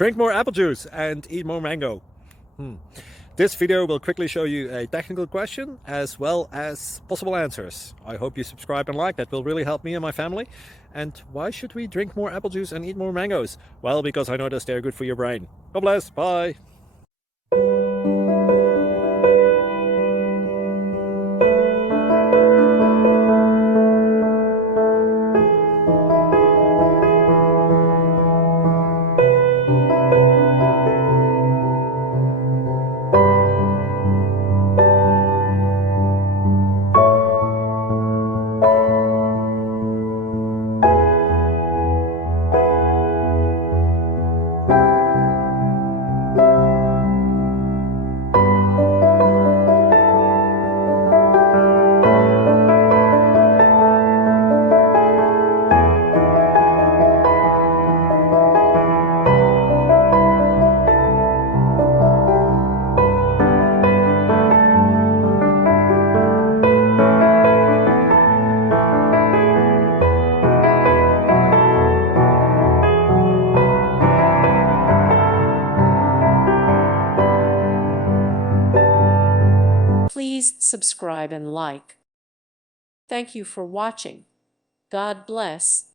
Drink more apple juice and eat more mango. This video will quickly show you a technical question as well as possible answers. I hope you subscribe and like, that will really help me and my family. And why should we drink more apple juice and eat more mangoes? Well, because I noticed they're good for your brain. God bless, bye. Please subscribe and like. Thank you for watching. God bless.